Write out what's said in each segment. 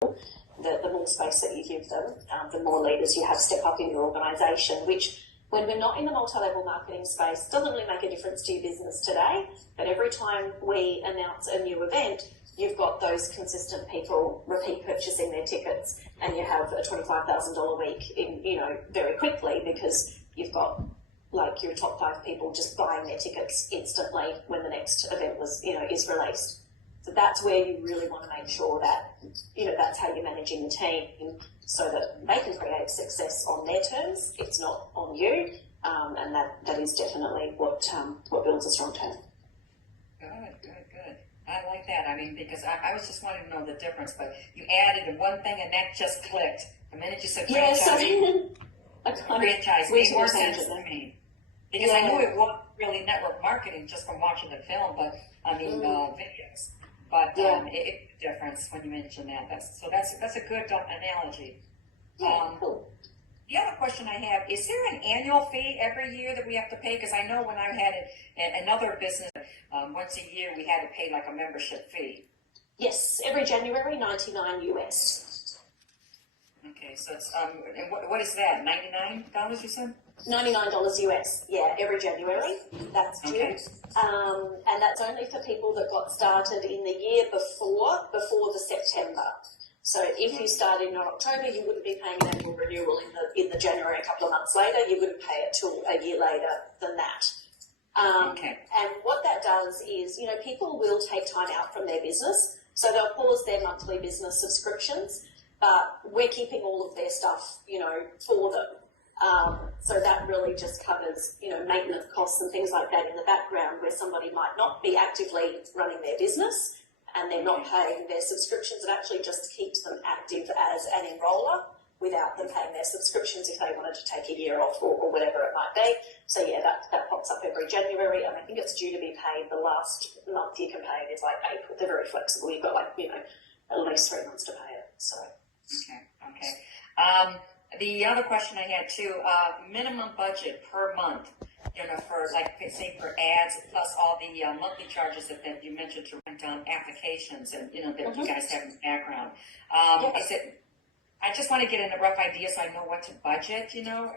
the more space that you give them, the more leaders you have step up in your organisation, which when we're not in the multi-level marketing space doesn't really make a difference to your business today, but every time we announce a new event, you've got those consistent people repeat purchasing their tickets, and you have a $25,000 week in, very quickly, because you've got like your top 5 people just buying their tickets instantly when the next event is released. So that's where you really want to make sure that, that's how you're managing the team, so that they can create success on their terms. It's not on you, and that is definitely what builds a strong team. Good. I like that. I mean, because I was just wanting to know the difference, but you added one thing and that just clicked. The minute you said franchise made more sense to me. Because I knew it wasn't really network marketing just from watching the film, but I mean videos. But it's a difference when you mention that. That's a good analogy. Cool. The other question I have, is there an annual fee every year that we have to pay? Because I know when I had another business, once a year we had to pay like a membership fee. Yes, every January, $99 US. Okay, so it's and what is that? $99 you said? $99 US, every January. That's due. Okay. And that's only for people that got started in the year before the September. So if you started in October, you wouldn't be paying an annual renewal in the January a couple of months later. You wouldn't pay it till a year later than that. And what that does is, people will take time out from their business, so they'll pause their monthly business subscriptions, but we're keeping all of their stuff, for them. So that really just covers, maintenance costs and things like that in the background, where somebody might not be actively running their business and they're not paying their subscriptions. It actually just keeps them active as an enroller without them paying their subscriptions if they wanted to take a year off or whatever it might be. So that pops up every January, and I think it's due to be paid the last month you can pay it is like April. They're very flexible. You've got at least 3 months to pay it. So. Okay. The other question I had too, minimum budget per month, for say for ads plus all the monthly charges that you mentioned to rent on applications and that you guys have in the background. Is it? I just want to get in a rough idea so I know what to budget. Because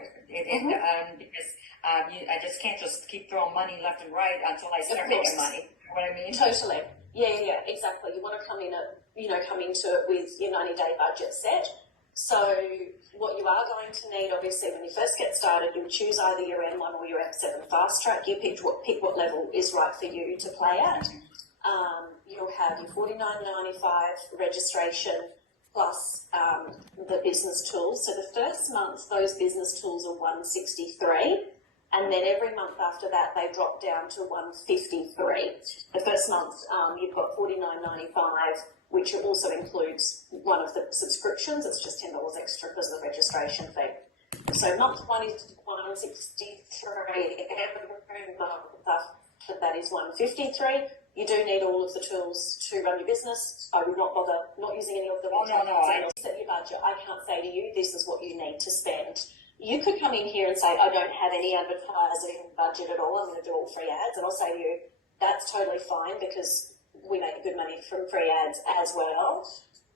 I just can't just keep throwing money left and right until I start making money. You know what I mean? Totally. Yeah, exactly. You want to come into it with your 90-day budget set. So what you are going to need, obviously, when you first get started, you'll choose either your M1 or your M7 fast track. You pick what level is right for you to play at. You'll have your $49.95 registration plus the business tools. So the first month, those business tools are $163, and then every month after that, they drop down to $153. The first month, you've got $49.95. which also includes one of the subscriptions. It's just $10 extra because of the registration fee. So month 1 is $163, every month after that is $153. You do need all of the tools to run your business. I would not bother not using any of them. Set your budget. I can't say to you, this is what you need to spend. You could come in here and say, I don't have any advertising budget at all. I'm going to do all free ads. And I'll say to you, that's totally fine, because we make good money from free ads as well,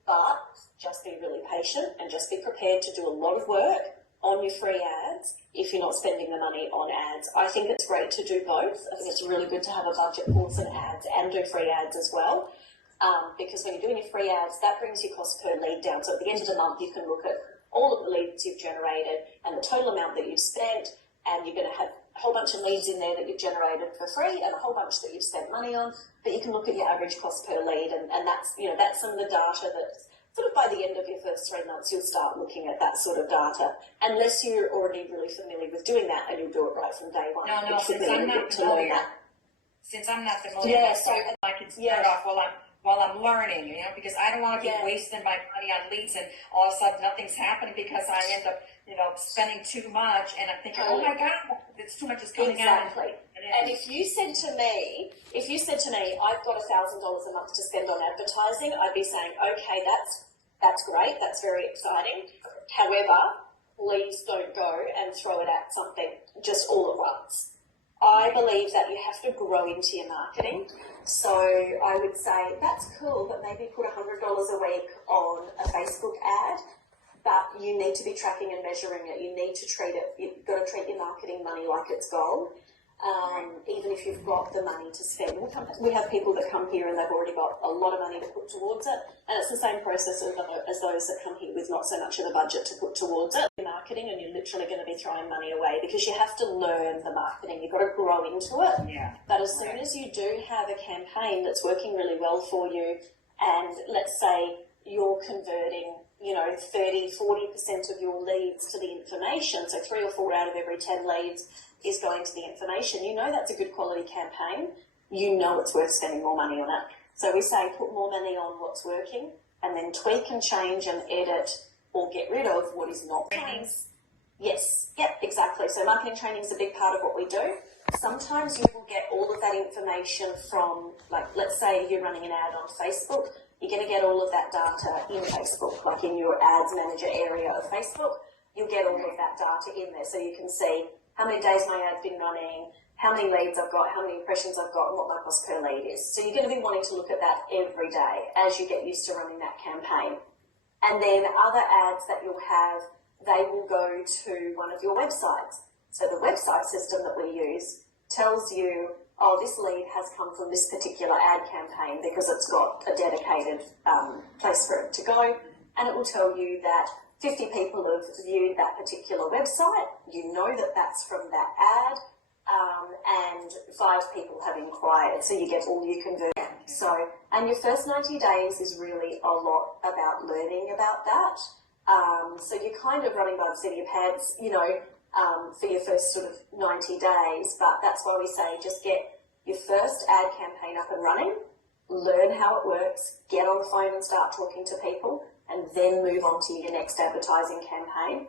but just be really patient and just be prepared to do a lot of work on your free ads if you're not spending the money on ads. I think it's great to do both. I think it's really good to have a budget for some ads and do free ads as well, because when you're doing your free ads, that brings your cost per lead down. So at the end of the month, you can look at all of the leads you've generated and the total amount that you've spent, and you're going to have a whole bunch of leads in there that you've generated for free and a whole bunch that you've spent money on, but you can look at your average cost per lead, and that's some of the data that sort of by the end of your first 3 months you'll start looking at that sort of data, unless you're already really familiar with doing that and you'll do it right from day one. No, since I'm not familiar. So I can start off while I'm learning, because I don't want to be wasting my money on leads and all of a sudden nothing's happening because I end up, spending too much, and I'm thinking, oh my God, it's too much is coming out. Exactly. And if you said to me, I've got $1,000 a month to spend on advertising, I'd be saying, okay, that's great, that's very exciting. However, please don't go and throw it at something just all at once. I believe that you have to grow into your marketing. So I would say that's cool, but maybe put $100 a week on a Facebook ad. But you need to be tracking and measuring it. You need to treat it. You've got to treat your marketing money like it's gold. Even if you've got the money to spend. We have people that come here and they've already got a lot of money to put towards it, and it's the same process as those that come here with not so much of a budget to put towards it. Marketing, and you're literally going to be throwing money away because you have to learn the marketing. You've got to grow into it. Yeah. But as soon as you do have a campaign that's working really well for you, and let's say you're converting 30, 40% of your leads to the information, so 3 or 4 out of every 10 leads is going to the information, that's a good quality campaign. It's worth spending more money on it. So we say put more money on what's working and then tweak and change and edit or get rid of what is not. Trainings. Yes, yep, exactly. So marketing training is a big part of what we do. Sometimes you will get all of that information from, let's say you're running an ad on Facebook, you're going to get all of that data in Facebook, like in your ads manager area of Facebook. You'll get all of that data in there so you can see how many days my ad's been running, how many leads I've got, how many impressions I've got, and what my cost per lead is. So you're going to be wanting to look at that every day as you get used to running that campaign. And then other ads that you'll have, they will go to one of your websites. So the website system that we use tells you, oh, this lead has come from this particular ad campaign because it's got a dedicated place for it to go. And it will tell you that 50 people have viewed that particular website. You know that that's from that ad. And 5 people have inquired. So you get all your conversion. So, and your first 90 days is really a lot about learning about that. So you're kind of running by the seat of your pants, for your first sort of 90 days. But that's why we say just get your first ad campaign up and running, learn how it works, get on the phone and start talking to people, and then move on to your next advertising campaign.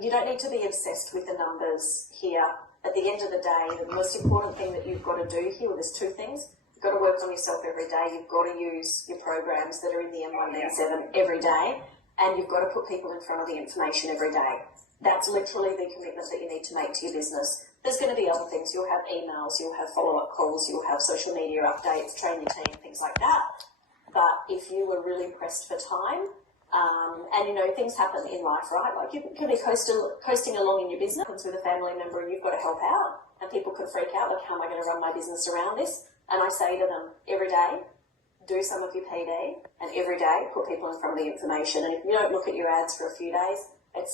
You don't need to be obsessed with the numbers here. At the end of the day, the most important thing that you've got to do here, there's 2 things. You've got to work on yourself every day. You've got to use your programs that are in the M1 and M7 every day, and you've got to put people in front of the information every day. That's literally the commitment that you need to make to your business. There's going to be other things. You'll have emails, you'll have follow-up calls, you'll have social media updates, train your team, things like that. But if you were really pressed for time, and things happen in life, right? Like you could be coasting along in your business with a family member and you've got to help out, and people can freak out, like, how am I going to run my business around this? And I say to them, every day, do some of your PD, and every day put people in front of the information. And if you don't look at your ads for a few days, your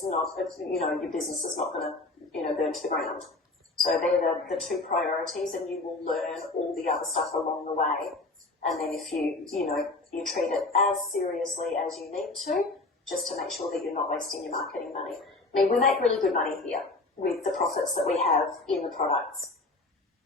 business is not going to, burn to the ground. So they're the 2 priorities, and you will learn all the other stuff along the way. And then if you treat it as seriously as you need to, just to make sure that you're not wasting your marketing money. I mean, we make really good money here with the profits that we have in the products.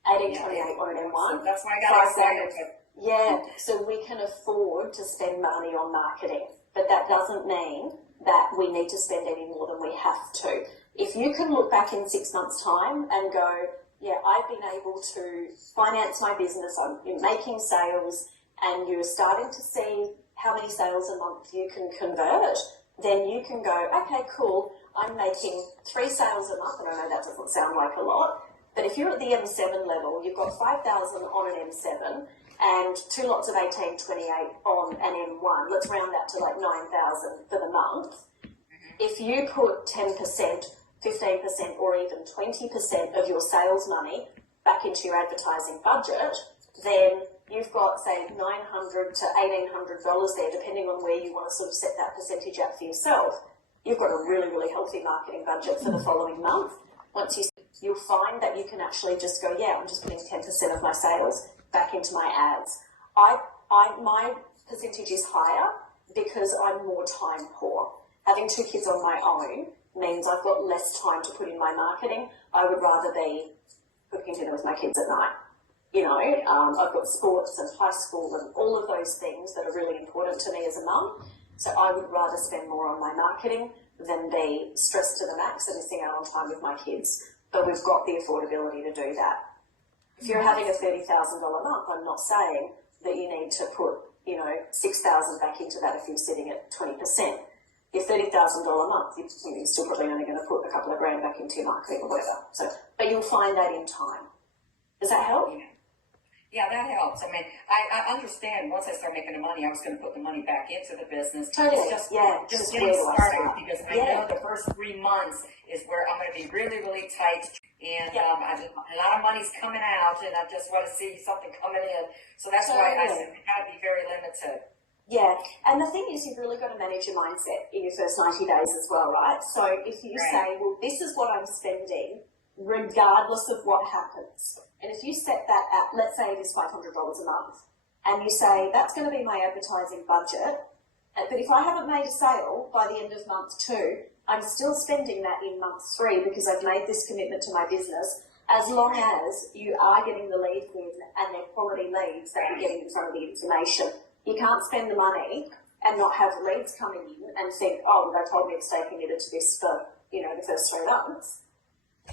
1828 on an M1. So that's why I got excited. Yeah, so we can afford to spend money on marketing, but that doesn't mean that we need to spend any more than we have to. If you can look back in 6 months' time and go, yeah, I've been able to finance my business, I'm making sales, and you're starting to see how many sales a month you can convert, then you can go, okay, cool, I'm making 3 sales a month, and I know that doesn't sound like a lot, but if you're at the M7 level, you've got 5,000 on an M7 and 2 lots of 1828 on an M1, let's round that to like 9,000 for the month. If you put 10%, 15% or even 20% of your sales money back into your advertising budget, then you've got, say, $900 to $1,800 there, depending on where you want to sort of set that percentage at for yourself. You've got a really, really healthy marketing budget for the following month. Once you'll find that you can actually just go, yeah, I'm just putting 10% of my sales back into my ads. My percentage is higher because I'm more time poor. Having 2 kids on my own means I've got less time to put in my marketing. I would rather be cooking dinner with my kids at night. I've got sports and high school and all of those things that are really important to me as a mum. So I would rather spend more on my marketing than be stressed to the max and missing out on time with my kids. But we've got the affordability to do that. If you're having a $30,000 month, I'm not saying that you need to put, $6,000 back into that if you're sitting at 20%. your $30,000 a month, you're still probably only going to put a couple of grand back into your marketing or whatever. So, but you'll find that in time. Does that help? Yeah, that helps. I mean, I understand once I start making the money, I was going to put the money back into the business. Totally. It's just where getting do I started start? because I know the first 3 months is where I'm going to be really, really tight. And a lot of money's coming out, and I just want to see something coming in. So that's why I said we got to be very limited. Yeah, and the thing is, you've really got to manage your mindset in your first 90 days as well, right? So if you say, well, this is what I'm spending, regardless of what happens. And if you set that at, let's say it is $500 a month, and you say, that's going to be my advertising budget, but if I haven't made a sale by the end of month 2, I'm still spending that in month 3 because I've made this commitment to my business, as long as you are getting the leads in and they're quality leads that you're getting in front of the information. You can't spend the money and not have leads coming in and think, oh, they told me to stay committed to this for, the first 3 months.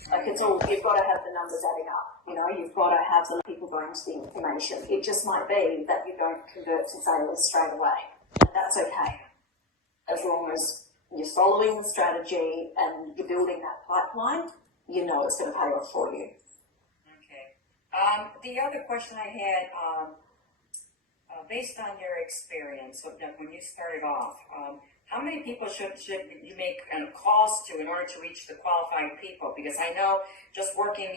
Like it's all, you've got to have the numbers adding up, you've got to have the people going to the information. It just might be that you don't convert to sales straight away. And that's okay. As long as you're following the strategy and you're building that pipeline, it's going to pay off for you. Okay. The other question I had, based on your experience, when you started off, how many people should you make calls to in order to reach the qualified people? Because I know just working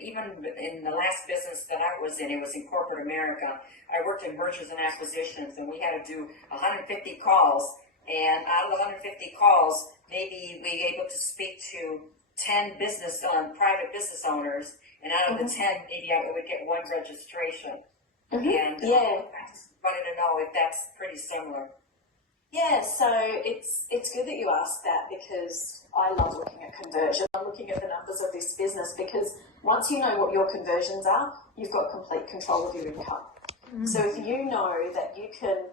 even in the last business that I was in, it was in corporate America, I worked in mergers and acquisitions, and we had to do 150 calls, and out of the 150 calls, maybe we were able to speak to 10 private business owners, and out of the 10, maybe I would get 1 registration. And I just wanted to know if that's pretty similar. Yeah, so it's good that you asked that because I love looking at conversion. I'm looking at the numbers of this business because once you know what your conversions are, you've got complete control of your income. So if you know that you can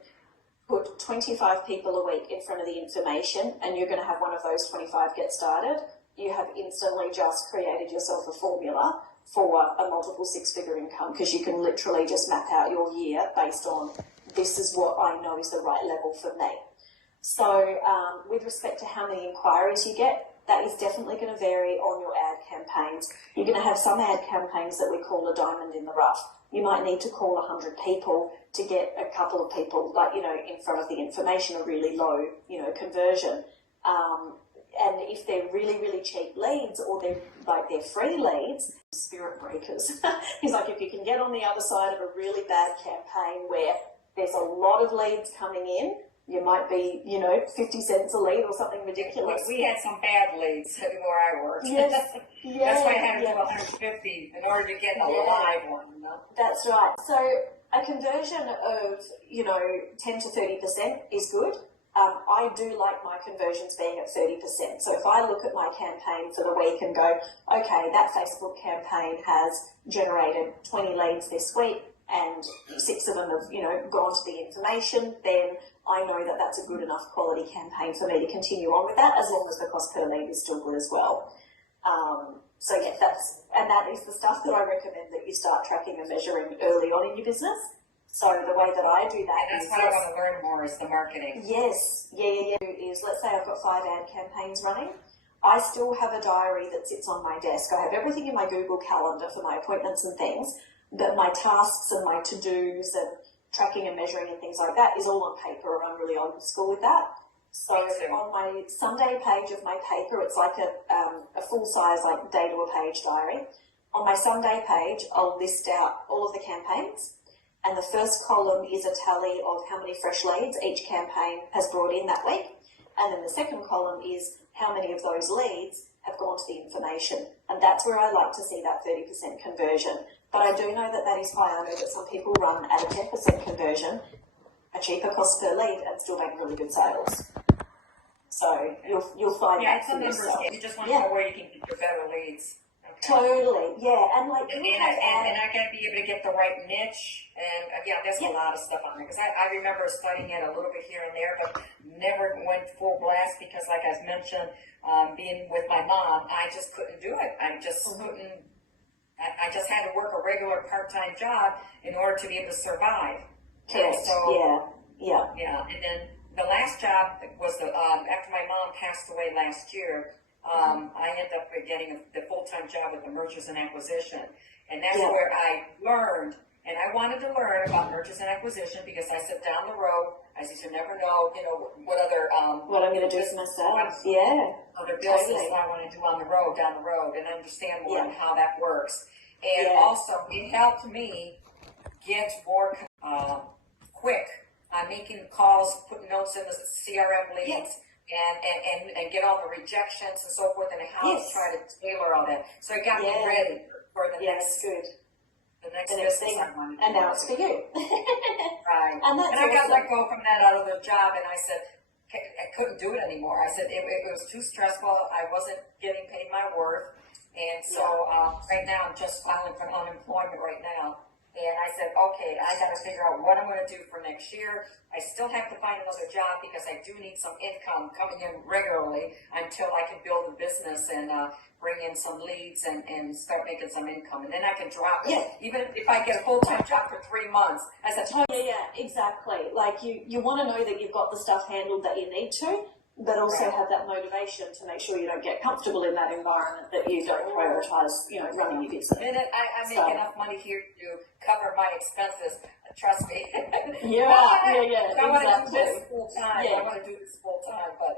put 25 people a week in front of the information and you're going to have one of those 25 get started, you have instantly just created yourself a formula for a multiple 6-figure income because you can literally just map out your year based on this is what I know is the right level for me. So with respect to how many inquiries you get, that is definitely going to vary on your ad campaigns. You're going to have some ad campaigns that we call a diamond in the rough. You might need to call 100 people to get a couple of people, in front of the information, a really low, conversion. And if they're really, really cheap leads or they're free leads, spirit breakers. It's like if you can get on the other side of a really bad campaign where there's a lot of leads coming in, you might be, 50 cents a lead or something ridiculous. We had some bad leads where I worked. Yes. That's why I had to do 150 in order to get a live one. That's right. So a conversion of, 10 to 30% is good. I do like my conversions being at 30%. So if I look at my campaign for the week and go, okay, that Facebook campaign has generated 20 leads this week and 6 of them have, gone to the information, then I know that that's a good enough quality campaign for me to continue on with that, as long as the cost per lead is still good as well. So yeah, that is the stuff that I recommend that you start tracking and measuring early on in your business. So the way that I do that is... That's what I want to learn more is the marketing. Yes, is let's say I've got 5 ad campaigns running. I still have a diary that sits on my desk. I have everything in my Google Calendar for my appointments and things, but my tasks and my to-dos and tracking and measuring and things like that is all on paper, and I'm really old school with that. So on my Sunday page of my paper, it's like a full-size, day to a page diary. On my Sunday page, I'll list out all of the campaigns, and the first column is a tally of how many fresh leads each campaign has brought in that week, and then the second column is how many of those leads have gone to the information, and that's where I like to see that 30% conversion. But I do know that that is high. I know that some people run at a 10% conversion, a cheaper cost per lead, and still make really good sales. So you'll find that for yourself. You just want to know where you can get your better leads. Okay. Totally, yeah. And I got to be able to get the right niche, and there's a lot of stuff on there. Because I remember studying it a little bit here and there, but never went full blast because, like I've mentioned, being with my mom, I just couldn't do it. I just couldn't. I just had to work a regular part-time job in order to be able to survive. Correct. So, yeah. And then the last job was after my mom passed away last year. I ended up getting the full-time job with the mergers and acquisition, and that's where I learned. And I wanted to learn about mergers and acquisition because I said down the road, I said, you never know, what other what I'm going to do for myself. Other business I want to do on the road, down the road, and understand more on how that works. And also, it helped me get more quick on making calls, putting notes in the CRM leads. And get all the rejections and so forth, and how to try to tailor all that. So it got me ready for the next. Good. The next business I wanted to do. And now it's for you. Right. And I got let go from that out of the job, and I said, I couldn't do it anymore. I said, it was too stressful. I wasn't getting paid my worth. And so right now I'm just filing for unemployment right now. And I said, okay, I got to figure out what I'm going to do for next year. I still have to find another job because I do need some income coming in regularly until I can build a business and bring in some leads and start making some income. And then I can drop it. Even if I get a full-time job for 3 months. I said, exactly. Like you want to know that you've got the stuff handled that you need to, but also have that motivation to make sure you don't get comfortable in that environment, that you don't prioritize, running your business. And I make enough money here to cover my expenses. Trust me. I want to do this full time. I want to do this full time, but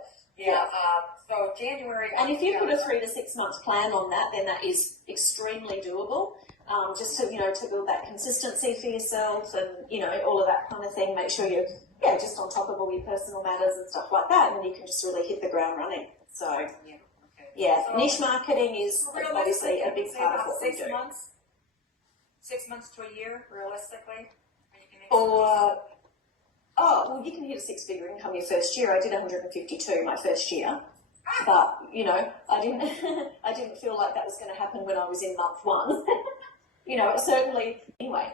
so January. And if you put a 3 to 6 month plan on that, then that is extremely doable. Just to to build that consistency for yourself, and all of that kind of thing. Make sure you're just on top of all your personal matters and stuff like that, and then you can just really hit the ground running. So so niche marketing is obviously a big part of what we do. 6 months to a year, realistically. You can hit a 6-figure income your first year. I did 152 my first year, but I didn't feel like that was going to happen when I was in month 1. Certainly anyway.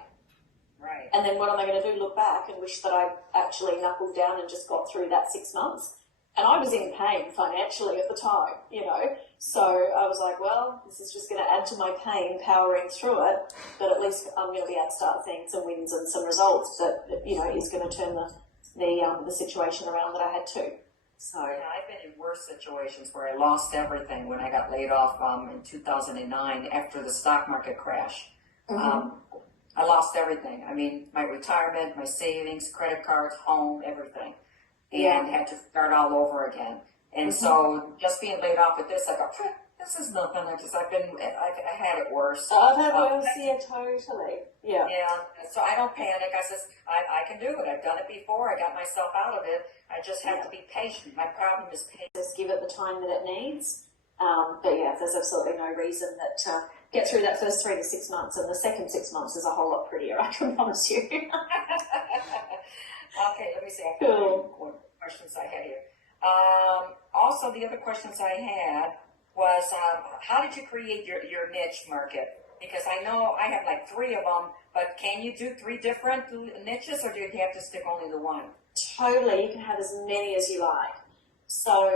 Right. And then what am I going to do? Look back and wish that I actually knuckled down and just got through that 6 months. And I was in pain financially at the time, So I was like, well, this is just going to add to my pain, powering through it. But at least I'm going to be able to start seeing some wins and some results that, is going to turn the situation around that I had to. So I've been in worse situations where I lost everything when I got laid off in 2009 after the stock market crash. I lost everything. I mean, my retirement, my savings, credit cards, home, everything. And had to start all over again. And so just being laid off with this, I go, this is nothing. I had it worse. I've had worse, totally. Yeah. So I don't panic. I says, I can do it. I've done it before. I got myself out of it. I just have to be patient. My problem is patience. Just give it the time that it needs. But there's absolutely no reason that get through that first 3 to 6 months, and the second 6 months is a whole lot prettier, I can promise you. Okay, let me see. I got what questions I had here. Also, the other questions I had was, how did you create your niche market? Because I know I have like 3 of them, but can you do 3 different niches, or do you have to stick only to one? Totally, you can have as many as you like. So,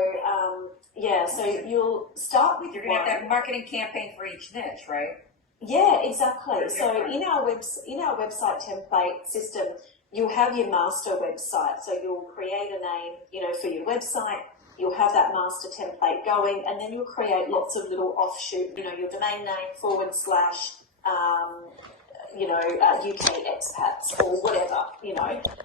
so you'll start with You're going to have that marketing campaign for each niche, right? Yeah, exactly. So in our website template system, you'll have your master website. So you'll create a name, for your website. You'll have that master template going, and then you'll create lots of little offshoot, your domain name / UK expats or whatever,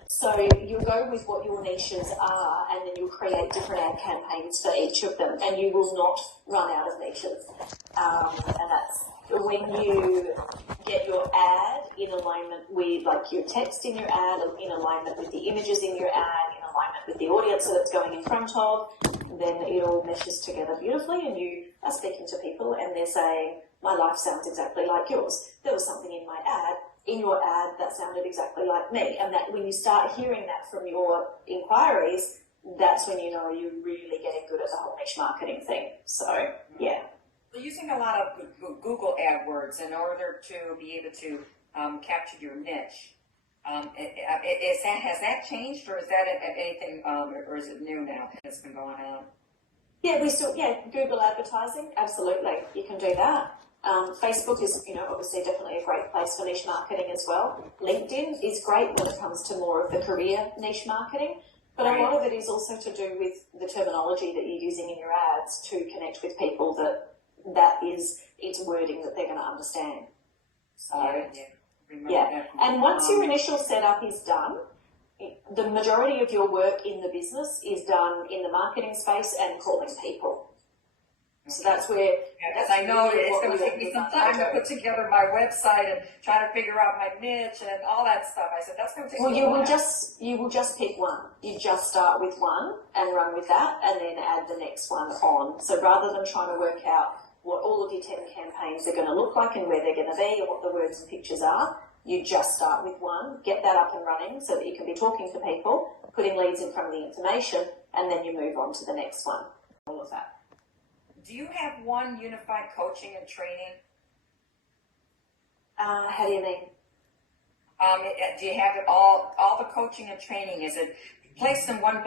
So you'll go with what your niches are, and then you'll create different ad campaigns for each of them, and you will not run out of niches. And that's when you get your ad in alignment with, like, your text in your ad, in alignment with the images in your ad, in alignment with the audience that it's going in front of, then it all meshes together beautifully, and you are speaking to people and they're saying, my life sounds exactly like yours. There was something in your ad that sounded exactly like me. And that when you start hearing that from your inquiries, that's when you know you're really getting good at the whole niche marketing thing. So, yeah. We're using a lot of Google AdWords in order to be able to capture your niche. Has that changed, or is that anything, or is it new now that's been going on? Yeah, Google advertising, absolutely. You can do that. Facebook is, obviously definitely a great place for niche marketing as well. LinkedIn is great when it comes to more of the career niche marketing. But a lot of it is also to do with the terminology that you're using in your ads to connect with people it's wording that they're going to understand. So, yeah. And once your initial setup is done, the majority of your work in the business is done in the marketing space and calling people. So that's where. Because I know it's going to take me some time to put together my website and try to figure out my niche and all that stuff. I said that's going to take. Well, you will just pick one. You just start with one and run with that, and then add the next one on. So rather than trying to work out what all of your 10 campaigns are going to look like and where they're going to be and what the words and pictures are, you just start with one, get that up and running so that you can be talking to people, putting leads in front of the information, and then you move on to the next one. All of that. Do you have one unified coaching and training? How do you mean? Do you have it all the coaching and training? Is it placed in one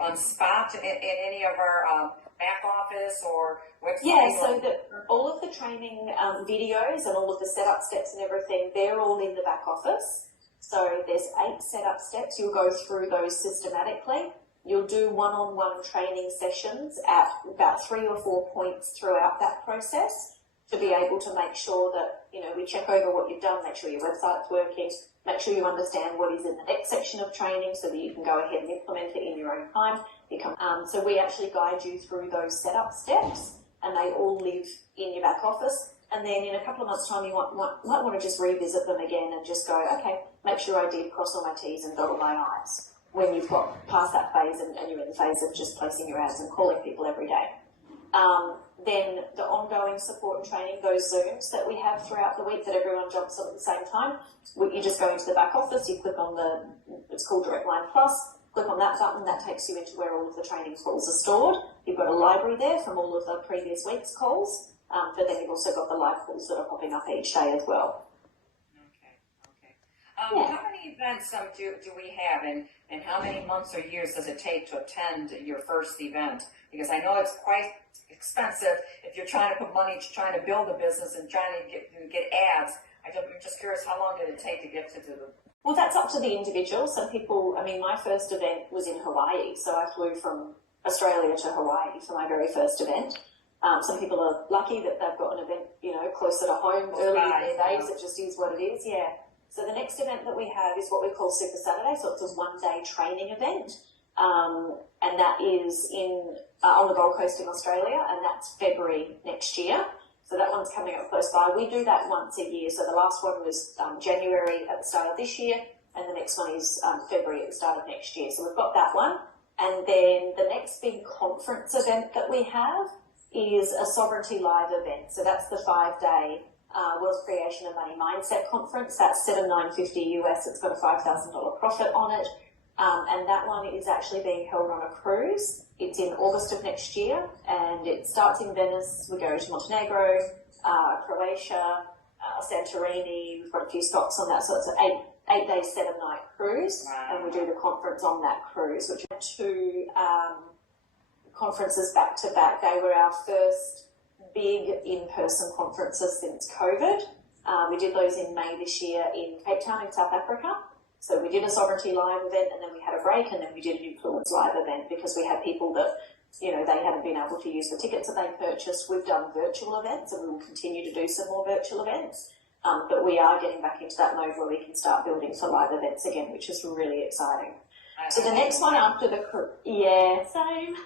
on spot in any of our back office or website? Yeah, so all of the training videos and all of the setup steps and everything, they're all in the back office. So there's 8 setup steps. You'll go through those systematically. You'll do one-on-one training sessions at about 3 or 4 points throughout that process to be able to make sure that, we check over what you've done, make sure your website's working, make sure you understand what is in the next section of training so that you can go ahead and implement it in your own time. So we actually guide you through those setup steps, and they all live in your back office. And then in a couple of months' time, you might want to just revisit them again and just go, okay, make sure I did cross all my T's and dot all my I's. When you've got past that phase and you're in the phase of just placing your ads and calling people every day. Then the ongoing support and training, those Zooms that we have throughout the week that everyone jumps on at the same time, you just go into the back office, you click on it's called Direct Line Plus, click on that button, that takes you into where all of the training calls are stored. You've got a library there from all of the previous week's calls, but then you've also got the live calls that are popping up each day as well. How many events do we have, and how many months or years does it take to attend your first event? Because I know it's quite expensive if you're trying to put money to trying to build a business and trying to get ads. I'm just curious, how long did it take to get to the... Well, that's up to the individual. Some people, my first event was in Hawaii, so I flew from Australia to Hawaii for my very first event. Some people are lucky that they've got an event, closer to home early in their days. It just is what it is, yeah. So the next event that we have is what we call Super Saturday. So it's a one-day training event, and that is on the Gold Coast in Australia, and that's February next year. So that one's coming up close by. We do that once a year. So the last one was January at the start of this year, and the next one is February at the start of next year. So we've got that one. And then the next big conference event that we have is a Sovereignty Live event. So that's the 5-day Wealth Creation and Money Mindset Conference. That's $7,950 US. It's got a $5,000 profit on it. And that one is actually being held on a cruise. It's in August of next year, and it starts in Venice. We go to Montenegro, Croatia, Santorini. We've got a few stops on that. So it's an 8-day, 7-night cruise. Wow. And we do the conference on that cruise, which are 2 conferences back to back. They were our first big in-person conferences since COVID. We did those in May this year in Cape Town in South Africa. So we did a Sovereignty Live event, and then we had a break, and then we did an Influence Live event because we had people that, they hadn't been able to use the tickets that they purchased. We've done virtual events, and we will continue to do some more virtual events. But we are getting back into that mode where we can start building for live events again, which is really exciting. So the next one after same.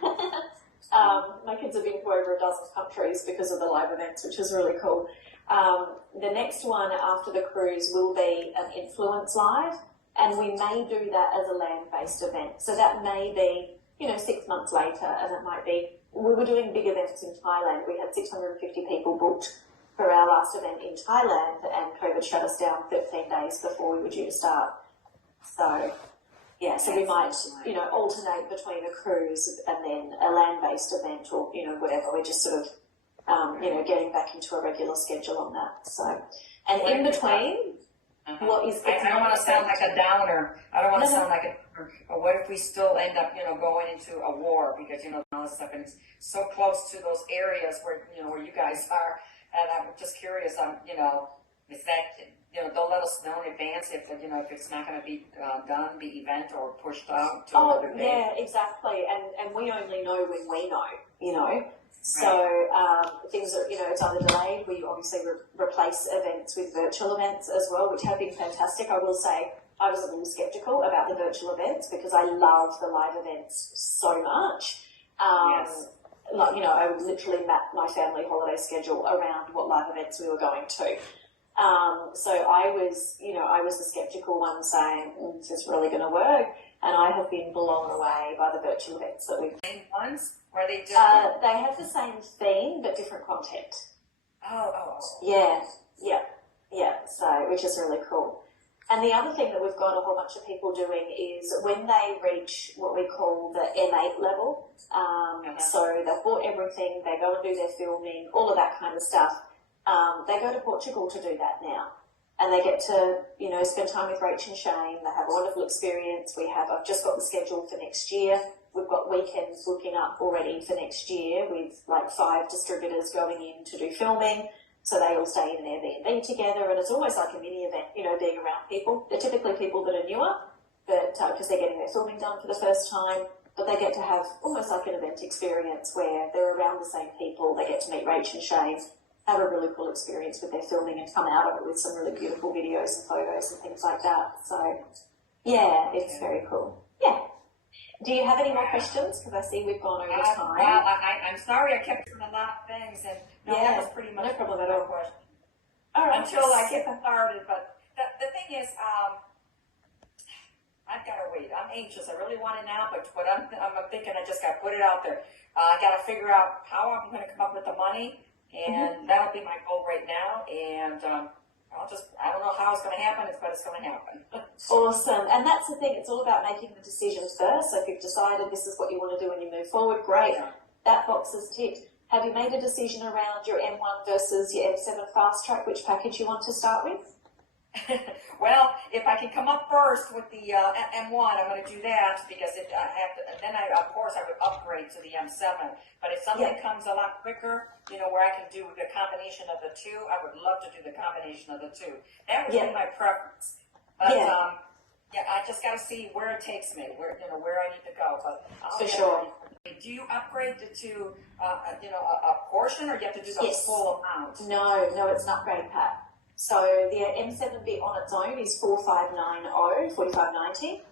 My kids have been to over a dozen countries because of the live events, which is really cool. The next one after the cruise will be an Influence Live, and we may do that as a land-based event. So that may be, 6 months later, and it might be, we were doing big events in Thailand. We had 650 people booked for our last event in Thailand, and COVID shut us down 13 days before we were due to start. So, yeah, so we might, alternate between a cruise and then a land-based event or, whatever. We're just sort of, getting back into a regular schedule on that. So, and in between, what is... I don't want to sound like a downer. I don't want to sound like a... What if we still end up, going into a war because, all this stuff, and it's so close to those areas where, where you guys are. And I'm just curious, Is that, they'll let us know in advance if, if it's not gonna be, done, the event, or pushed out to another day? Yeah, exactly. And we only know when we know, So, things are, it's either delayed. We obviously replace events with virtual events as well, which have been fantastic. I will say I was a little skeptical about the virtual events because I love the live events so much. Yes. I would literally map my family holiday schedule around what live events we were going to. So I was the skeptical one saying, is this really going to work? And I have been blown away by the virtual events that we've done. Same ones? Or are they different? They have the same theme, but different content. Oh. Yeah. So, which is really cool. And the other thing that we've got a whole bunch of people doing is when they reach what we call the M8 level, so they've bought everything, they go and do their filming, all of that kind of stuff, they go to Portugal to do that now. And they get to, spend time with Rach and Shane. They have a wonderful experience. I've just got the schedule for next year. We've got weekends booking up already for next year with like 5 distributors going in to do filming. So they all stay in an Airbnb together, and it's almost like a mini event, being around people. They're typically people that are newer, but because they're getting their filming done for the first time, but they get to have almost like an event experience where they're around the same people. They get to meet Rach and Shane, have a really cool experience with their filming, and come out of it with some really beautiful videos and photos and things like that. So, yeah, it's very cool. Yeah. Do you have any more questions? Because I see we've gone over time. Well, I'm sorry I kept doing a lot of things, and that was pretty much no problem at all. Question. All right. Until I get started, but the thing is, I've got to wait. I'm anxious. I really want it now, but I'm thinking I just got to put it out there. I got to figure out how I'm going to come up with the money, and that'll be my goal right now. And I don't know how it's going to happen, but it's going to happen. Awesome. And that's the thing. It's all about making the decisions first. So if you've decided this is what you want to do and you move forward, great. Yeah. That box is ticked. Have you made a decision around your M1 versus your M7 fast track, which package you want to start with? Well, if I can come up first with the M1, I'm going to do that because of course I would upgrade to the M7. But if something comes a lot quicker, where I can do the combination of the two, I would love to do the combination of the two. That would be my preference. But I just got to see where it takes me, where I need to go. But for sure. Do you upgrade to a portion, or do you have to do the full amount? No, it's an upgrade pack. So the M7 on its own is 4590.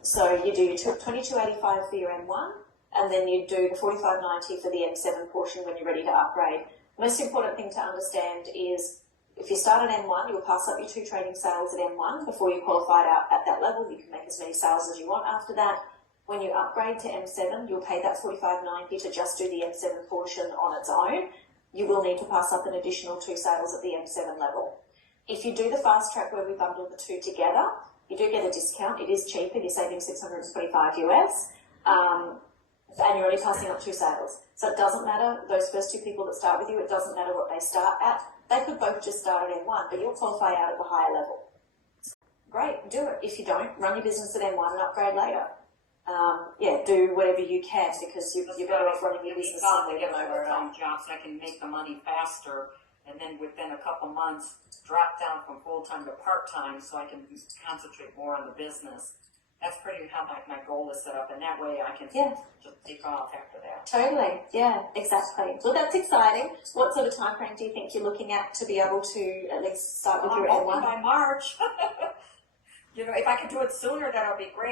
So you do your 2285 for your M1, and then you do the 4590 for the M7 portion when you're ready to upgrade. The most important thing to understand is if you start at M1, you'll pass up your 2 training sales at M1 before you qualified out at that level. You can make as many sales as you want after that. When you upgrade to M7, you'll pay that 4590 to just do the M7 portion on its own. You will need to pass up an additional 2 sales at the M7 level. If you do the fast track where we bundle the 2 together, you do get a discount. It is cheaper. You're saving $625 US, and you're only passing up 2 sales. So it doesn't matter, those first 2 people that start with you, it doesn't matter what they start at. They could both just start at M1, but you'll qualify out at the higher level. Great, do it. If you don't, run your business at M1 and upgrade later. Do whatever you can because you're better off running your business somewhere than nowhere else. Job so I can make the money faster, and then within a couple months drop down from full-time to part-time so I can concentrate more on the business. That's pretty how my goal is set up, and that way I can just take off after that. Totally, yeah, exactly. Well, that's exciting. What sort of time frame do you think you're looking at to be able to at least start with your M1? By March. If I can do it sooner, that'll be great.